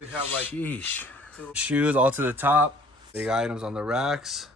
We have like sheesh. Shoes all to the top. Big items on the racks.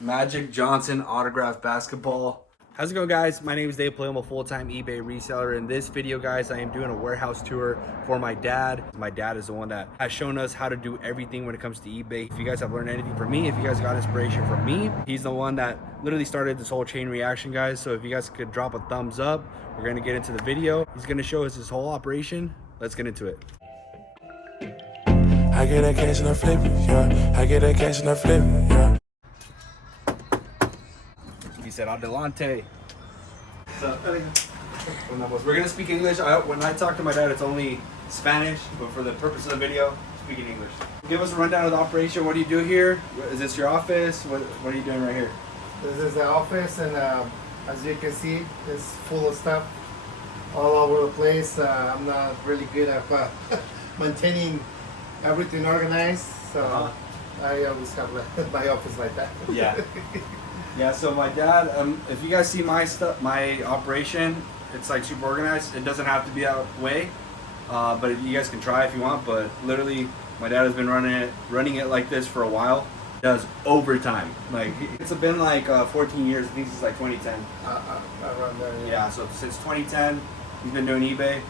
Magic Johnson autographed basketball. How's it going, guys? My name is Dave Pallets. I'm a full-time eBay reseller. In this video, guys, I am doing a warehouse tour for my dad. My dad is the one that has shown us how to do everything when it comes to eBay. If you guys have learned anything from me, if you guys got inspiration from me, he's the one that literally started this whole chain reaction, guys. So if you guys could drop a thumbs up, we're gonna get into the video. He's gonna show us his whole operation. Let's get into it. I get that cash and I flip it, yeah. I get that cash and I flip it, yeah. He said, Adelante. So, we're gonna speak English. When I talk to my dad, it's only Spanish, but for the purpose of the video, speaking English. Give us a rundown of the operation. What do you do here? Is this your office? What are you doing right here? this is the office, and as you can see, it's full of stuff all over the place. I'm not really good at maintaining everything organized, so I always have my office like that. Yeah. Yeah, so my dad, if you guys see my stuff, my operation, it's like super organized. It doesn't have to be that way, but you guys can try if you want. But literally, my dad has been running it like this for a while. Does overtime. Like it's been like 14 years. I think since like 2010. Around there. Yeah, so since 2010, he's been doing eBay.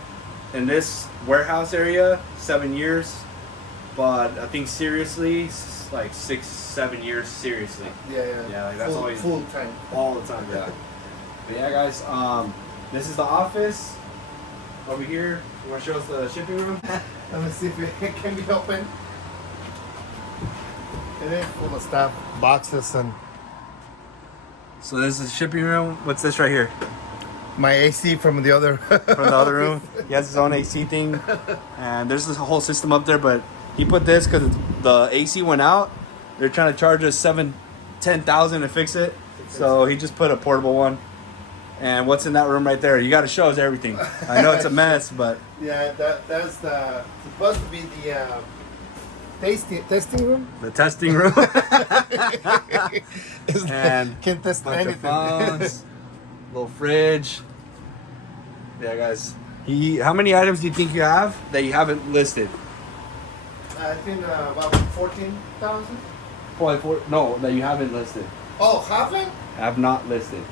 In this warehouse area, 7 years. But I think seriously, like 6-7 years seriously. Yeah. Like that's always full time. all the time. Yeah. But yeah, guys, this is the office over here. You want to show us the shipping room? Let me see if it can be open. It is full of stuff, boxes, and So this is the shipping room. What's this right here? my AC from the other From the other room. He has his own AC thing, and there's this whole system up there. But he put this because the AC went out. They're trying to charge us $10,000 to fix it. So he just put a portable one. And what's in that room right there? You got to show us everything. I know it's a mess, but Yeah, that's supposed to be the testing room. the testing room. And Can't test bunch anything. of phones, little fridge. Yeah, guys. How many items do you think you have that you haven't listed? I think about 14,000. Probably four. No, that you haven't listed. Oh, haven't? Have not listed.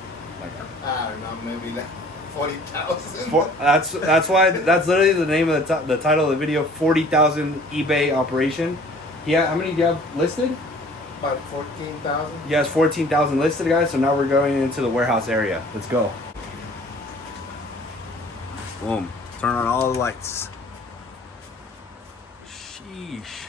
Like, I don't know, maybe like 40,000. that's why that's literally the name of the title of the video. 40,000 eBay operation. Yeah, how many do you have listed? About 14,000. He has 14,000 listed, guys. So now we're going into the warehouse area. Let's go. Boom. Turn on all the lights. Sheesh.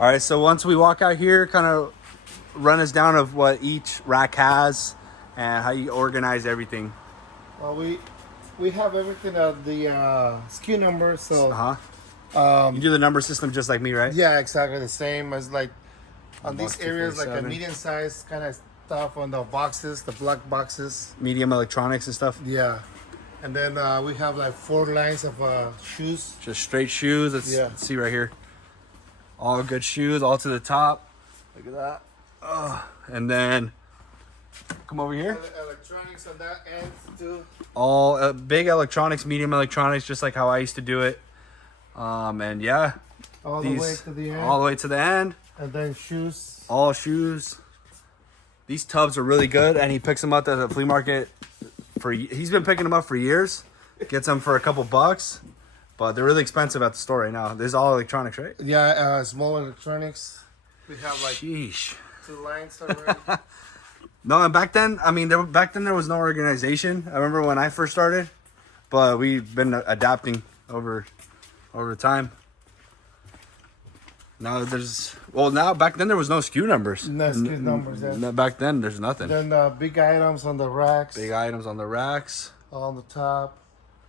All right, so once we walk out here, kind of run us down of what each rack has and how you organize everything. Well, we have everything at the SKU number, so You do the number system just like me, right? yeah, exactly the same as like on these Box areas, like a 247. medium size kind of stuff on the boxes, the black boxes. Medium electronics and stuff. Yeah, and then we have like 4 lines of shoes. Just straight shoes. Let's Yeah. see right here. All good shoes, all to the top. Look at that. And then come over here. Electronics on that end too. All big electronics, medium electronics, just like how I used to do it. And yeah, All the way to the end. all the way to the end. And then shoes. All shoes. These tubs are really good, and he picks them up at the flea market. He's been picking them up for years. Gets them for a couple bucks, but they're really expensive at the store right now. This is all electronics, right? Yeah, small electronics. We have like Sheesh. 2 lines already. No, and back then, I mean, back then there was no organization. I remember when I first started, but we've been adapting over time. Now back then there was no SKU numbers. No SKU numbers. Yeah. Back then there's nothing. Then big items on the racks. Big items on the racks. On the top.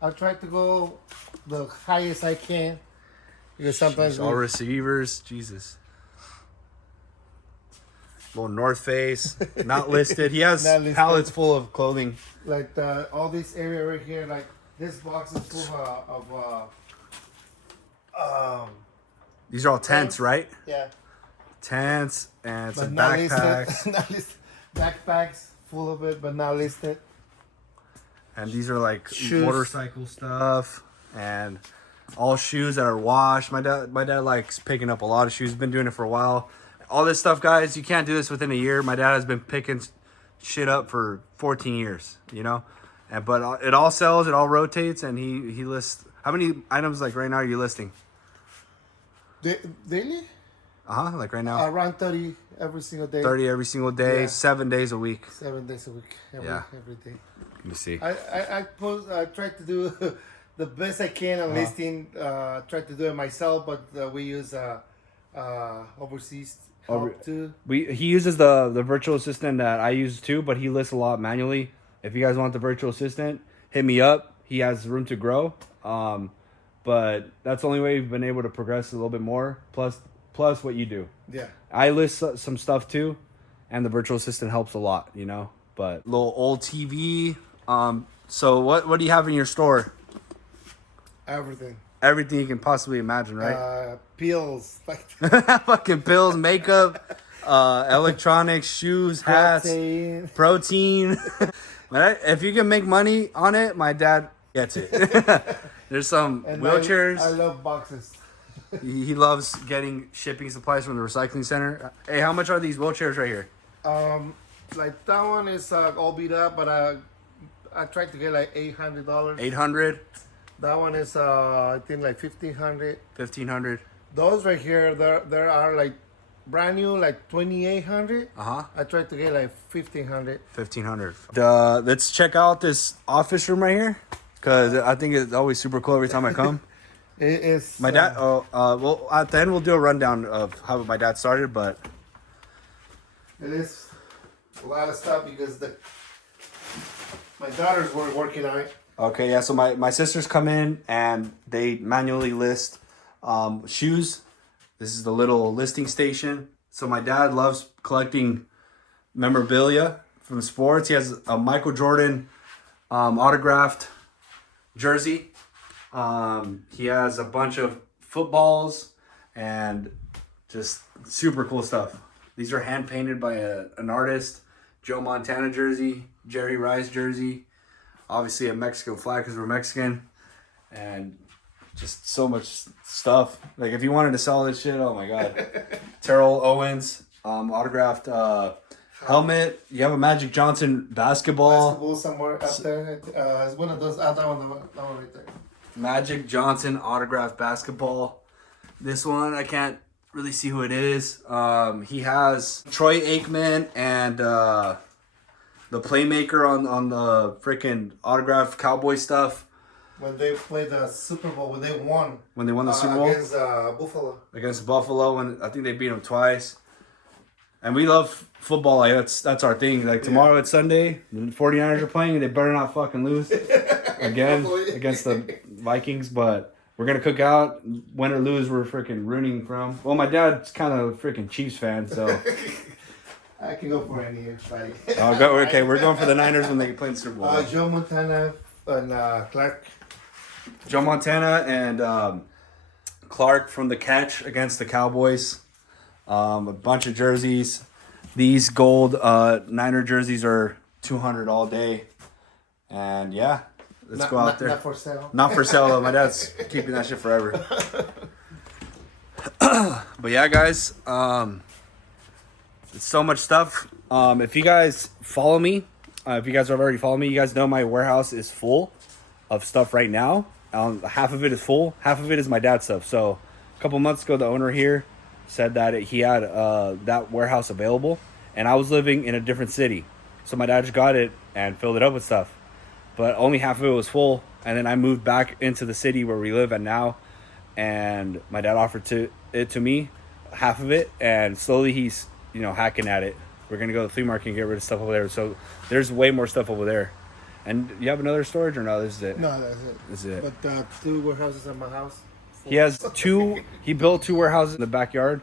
I try to go the highest I can because sometimes All receivers, Jesus. Little North Face, not listed. He has Not listed. pallets full of clothing. like all this area right here, like this box is full of These are all tents, right? yeah. tents, and but some not backpacks. listed. Not listed. Backpacks full of it, but not listed. And these are like Shoes. motorcycle stuff and all shoes that are washed. My dad likes picking up a lot of shoes. Been doing it for a while. All this stuff, guys, you can't do this within a year. My dad has been picking shit up for 14 years, you know? But it all sells, it all rotates, and he lists. How many items, like, right now are you listing? Daily? Like right now? Around 30 every single day. 30 every single day, Yeah. 7 days a week. 7 days a week. Every day. Let me see. I try to do the best I can on listing. Try to do it myself, but we use overseas help too. He uses the virtual assistant that I use too, but he lists a lot manually. If you guys want the virtual assistant, hit me up. He has room to grow. But that's the only way we've been able to progress a little bit more. Plus what you do. Yeah. I list some stuff too, and the virtual assistant helps a lot, you know. But little old TV. So what do you have in your store? Everything. Everything you can possibly imagine, right? Pills, like Fucking pills, makeup, electronics, shoes, hats, protein. If you can make money on it, my dad gets it. There's some and wheelchairs. I love boxes. He loves getting shipping supplies from the recycling center. Hey, how much are these wheelchairs right here? Like that one is all beat up, but I tried to get like $800. $800, That one is I think like $1,500. $1,500. Those right here, there are like brand new, like $2,800. I tried to get like $1,500. $1,500. Let's check out this office room right here, because I think it's always super cool every time I come. It is. My dad. Well, at the end we'll do a rundown of how my dad started, but It is a lot of stuff because my daughters were working on it. okay, yeah. So my sisters come in and they manually list shoes. This is the little listing station. So my dad loves collecting memorabilia from sports. He has a Michael Jordan autographed jersey. He has a bunch of footballs and just super cool stuff. These are hand painted by an artist. Joe Montana jersey, Jerry Rice jersey, obviously a Mexican flag because we're Mexican, and just so much stuff. Like if you wanted to sell this shit, oh my god. Terrell Owens autographed helmet. You have a Magic Johnson basketball somewhere up there. It's one of those. That one right there. Magic Johnson autographed basketball. This one, I can't really see who it is. He has Troy Aikman and the playmaker on the freaking autographed Cowboy stuff. When they played the Super Bowl, when they won. When they won the Super Bowl? Against Buffalo. Against Buffalo, and I think they beat them twice. And we love football. Like that's our thing. Like tomorrow it's Sunday, the 49ers are playing, and they better not fucking lose again against the Vikings. But we're gonna cook out. Win or lose, we're freaking rooting from. Well, my dad's kind of a freaking Chiefs fan, so I can go for anybody. Okay, we're going for the Niners when they play in the Super Bowl. Joe Montana and Clark. Joe Montana and Clark from the catch against the Cowboys. A bunch of jerseys. These gold Niner jerseys are $200 all day. And yeah, let's go out there. Not for sale. Not for sale though. My dad's keeping that shit forever. But yeah, guys, it's so much stuff. If you guys follow me, if you guys have already followed me, you guys know my warehouse is full of stuff right now. Half of it is full. Half of it is my dad's stuff. So a couple months ago, the owner here said that he had that warehouse available, and I was living in a different city. So my dad just got it and filled it up with stuff. But only half of it was full, and then I moved back into the city where we live at now, and my dad offered it to me, half of it, and slowly he's hacking at it. We're gonna go to the flea market and get rid of stuff over there. So there's way more stuff over there. And you have another storage or no? This is it. No, that's it. This is it. But 2 warehouses at my house. He has 2. He built 2 warehouses in the backyard,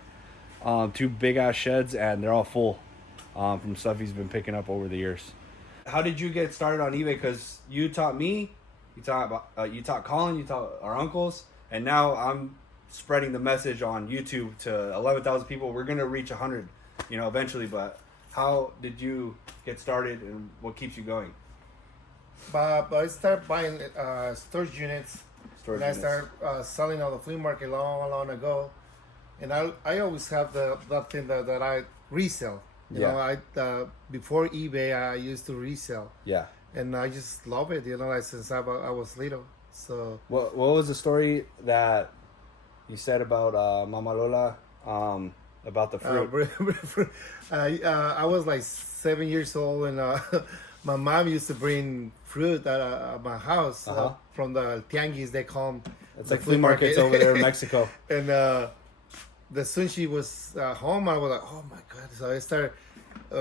2 big ass sheds, and they're all full from stuff he's been picking up over the years. How did you get started on eBay? Because you taught me, you taught Colin, you taught our uncles, and now I'm spreading the message on YouTube to 11,000 people. We're gonna reach 100, eventually. But how did you get started, and what keeps you going? But I started buying storage units. Storage And I units. started selling on the flea market long ago. And I always have that thing that I resell. You know, before eBay, I used to resell. Yeah. And I just love it, like since I was little. So What was the story that you said about Mama Lola, about the fruit? I was like 7 years old, and my mom used to bring fruit at my house from the tianguis, they call them. It's like flea markets over there in Mexico. And as soon as she was home, I was like, oh my God. So I started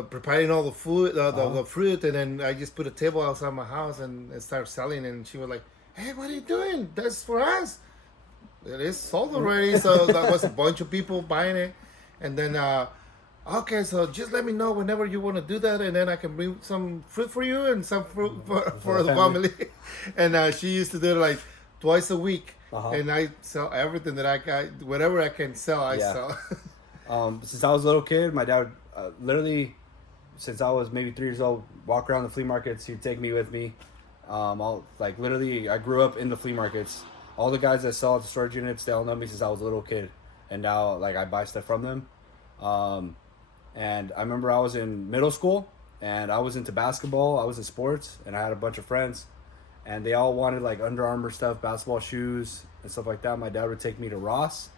preparing all the food, the fruit, and then I just put a table outside my house and started selling. And she was like, hey, what are you doing? That's for us. It is sold already. So that was a bunch of people buying it. And then, okay, so just let me know whenever you want to do that, and then I can bring some fruit for you and some fruit for the family. And she used to do it like twice a week. And I sell everything that I got, whatever I can sell, I sell. Since I was a little kid, my dad literally, since I was maybe 3 years old, walk around the flea markets. He'd take me with me. Literally, I grew up in the flea markets. All the guys that sell at the storage units, they all know me since I was a little kid. And now, like, I buy stuff from them. And I remember I was in middle school, and I was into basketball. I was in sports, and I had a bunch of friends. And they all wanted, like, Under Armour stuff, basketball shoes, and stuff like that. My dad would take me to Ross,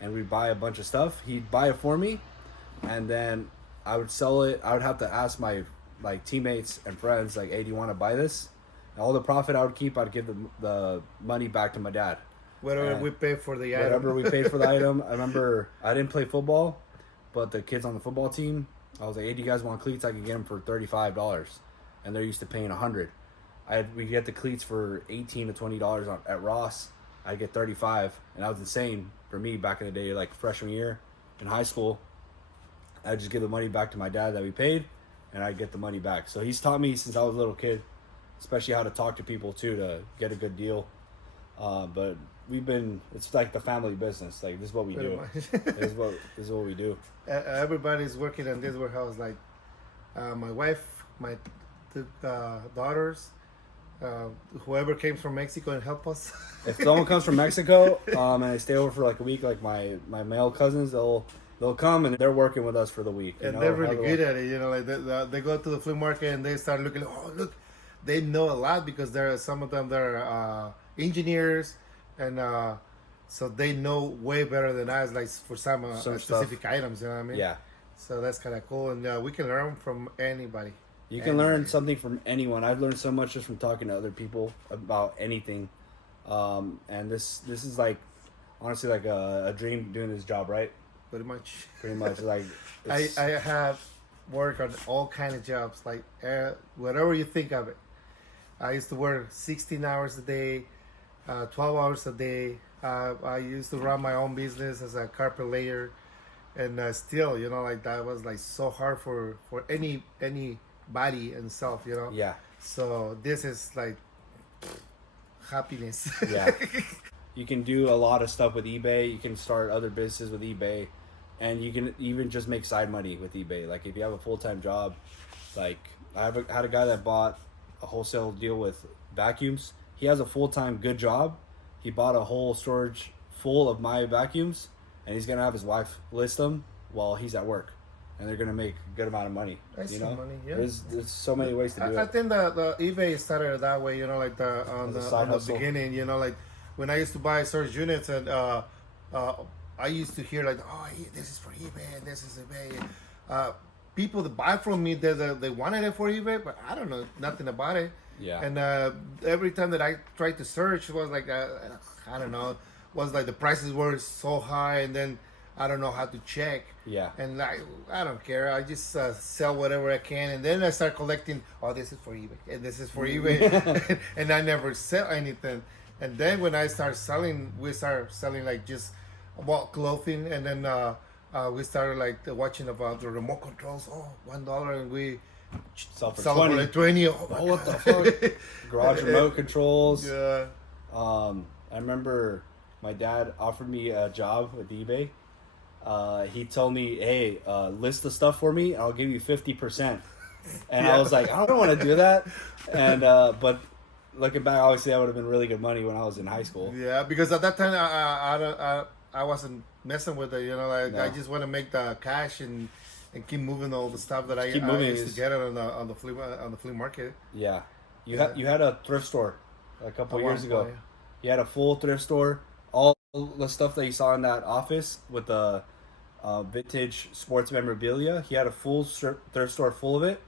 and we'd buy a bunch of stuff. He'd buy it for me, and then I would sell it. I would have to ask my, like, teammates and friends, like, hey, do you want to buy this? And all the profit I would keep, I'd give the money back to my dad. Whatever we pay for the item. Whatever we paid for the item. I remember I didn't play football, but the kids on the football team, I was like, hey, do you guys want cleats? I could get them for $35. And they're used to paying $100. We get the cleats for $18 to $20 at Ross. I'd get $35, and that was insane for me back in the day, like freshman year in high school. I'd just give the money back to my dad that we paid, and I'd get the money back. So he's taught me since I was a little kid, especially how to talk to people too to get a good deal. But it's like the family business. Like, this is what we do. This is what we do. Everybody's working in this warehouse. Like my wife, my two daughters, whoever came from Mexico and help us. If someone comes from Mexico and they stay over for like a week, like my male cousins, they'll come and they're working with us for the week. And they're really good at it. Like they go to the flea market and they start looking. Oh, look, they know a lot because some of them they're engineers, and so they know way better than us. Like for some specific items, you know what I mean? Yeah. So that's kind of cool, and we can learn from anybody. You can learn something from anyone. I've learned so much just from talking to other people about anything. And this is like, honestly, like a dream doing this job, right? Pretty much. Pretty much, like. I have worked on all kind of jobs, like whatever you think of it. I used to work 16 hours a day, 12 hours a day. I used to run my own business as a carpet layer, and still, like that was like so hard for anybody and self, Yeah. So this is like happiness. Yeah. You can do a lot of stuff with eBay. You can start other businesses with eBay, and you can even just make side money with eBay. Like if you have a full-time job, like I had a guy that bought a wholesale deal with vacuums. He has a full-time good job. He bought a whole storage full of my vacuums, and he's gonna have his wife list them while he's at work, and they're gonna make a good amount of money. That's some money, yeah. There's so many ways to do it. I think the eBay started that way, like on the beginning, like when I used to buy storage units, and I used to hear like, oh, this is for eBay and this is eBay. People that buy from me, they wanted it for eBay, but I don't know nothing about it. Yeah. And every time that I tried to search, it was like I don't know, was like the prices were so high, and then I don't know how to check. Yeah. And like I don't care. I just sell whatever I can, and then I start collecting. Oh, this is for eBay, and this is for eBay, and I never sell anything. And then when I start selling, we start selling like just clothing, and then we started like watching about the remote controls. Oh, $1, and we sell for sell 20. for like 20. Oh, what the fuck? Garage remote controls. Yeah. I remember my dad offered me a job with eBay. He told me, hey, list the stuff for me, I'll give you 50%. And I was like, I don't want to do that. And but looking back, obviously that would have been really good money when I was in high school. Yeah, because at that time I wasn't messing with it. You know, like No. I just want to make the cash and keep moving all the stuff that I Keep moving used is- to get it on the flea market. Yeah. Yeah. You had a thrift store a couple At years one ago. point. You had a full thrift store. All the stuff that you saw in that office with the vintage sports memorabilia, he had a full thrift store full of it,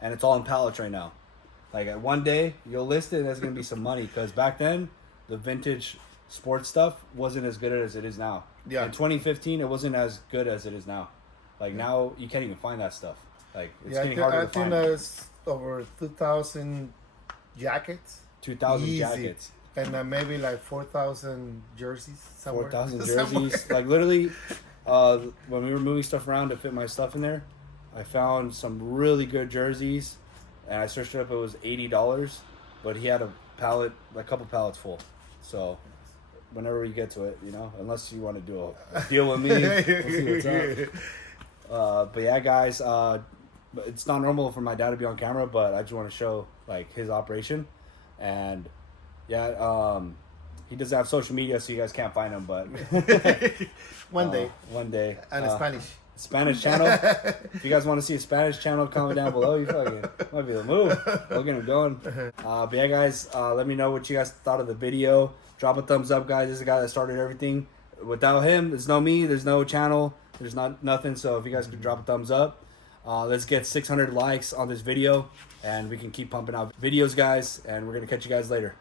and it's all in pallets right now. Like at one day you'll list it, and there's gonna be some money because back then the vintage sports stuff wasn't as good as it is now. Yeah. In 2015, it wasn't as good as it is now. Like now you can't even find that stuff. Like it's Yeah, getting harder I to think find. there's over 2,000 jackets 2,000 Easy. jackets. and maybe like 4,000 jerseys somewhere. 4,000 Somewhere. jerseys. Like literally, when we were moving stuff around to fit my stuff in there, I found some really good jerseys, and I searched it up. It was $80, but he had a couple pallets full. So whenever we get to it, you know, unless you want to do a deal with me, we'll see what's up. But yeah, guys, it's not normal for my dad to be on camera, but I just want to show like his operation, and yeah, he doesn't have social media, so you guys can't find him. But One day. one day, And Spanish. Spanish channel. If you guys want to see a Spanish channel, comment down below. You fucking might be the move. We'll get him going. But yeah, guys, let me know what you guys thought of the video. Drop a thumbs up, guys. This is the guy that started everything. Without him, there's no me. There's no channel. There's nothing. So if you guys could drop a thumbs up, let's get 600 likes on this video, and we can keep pumping out videos, guys. And we're gonna catch you guys later.